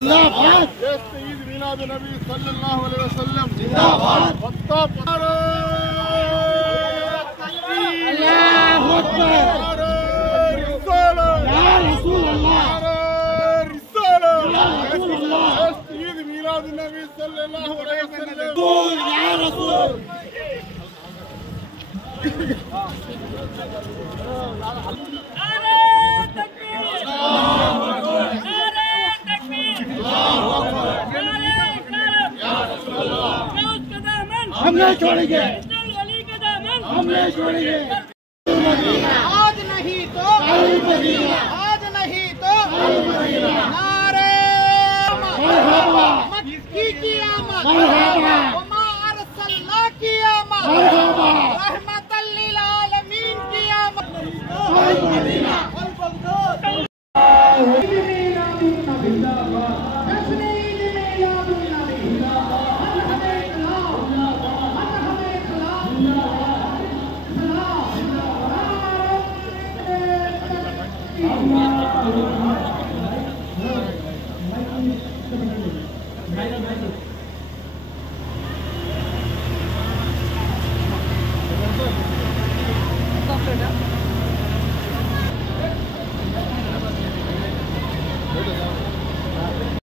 जिंदाबाद। ईद मिलाद नबी सल्लल्लाहु अलैहि वसल्लम जिंदाबाद। अल्लाहु अकबर। या रसूल अल्लाह। ईद मिलाद नबी सल्लल्लाहु अलैहि वसल्लम। या रसूल। हम नहीं छोड़ेंगे, हम नहीं छोड़ेंगे। आज नहीं तो आज नहीं तो नारे मक्की की आमद, वमा अरसलना की आमद, रहमतल लिल आलमीन की आमद। Allah